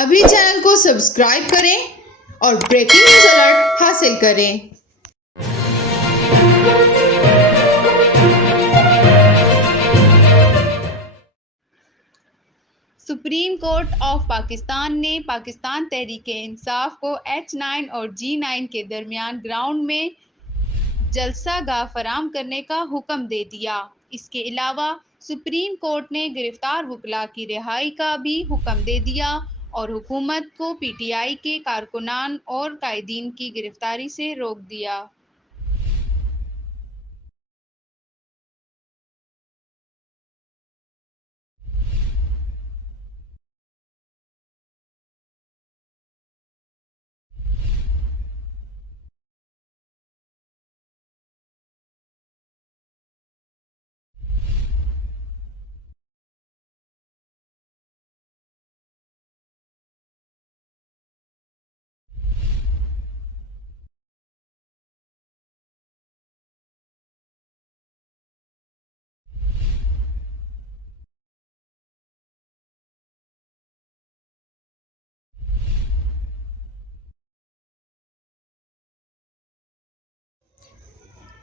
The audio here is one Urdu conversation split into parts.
ابھی چینل کو سبسکرائب کریں اور بریکنگ نیوز الرٹ حاصل کریں۔ سپریم کورٹ آف پاکستان نے پاکستان تحریک انصاف کو H9 اور G9 کے درمیان گراؤنڈ میں جلسہ گاہ فراہم کرنے کا حکم دے دیا۔ اس کے علاوہ سپریم کورٹ نے گرفتار وکلاء کی رہائی کا بھی حکم دے دیا اور حکومت کو پی ٹی آئی کے کارکنان اور قائدین کی گرفتاری سے روک دیا۔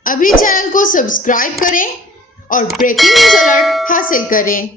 ابھی چینل کو سبسکرائب کریں اور بریکنگ نیوز الرٹ حاصل کریں۔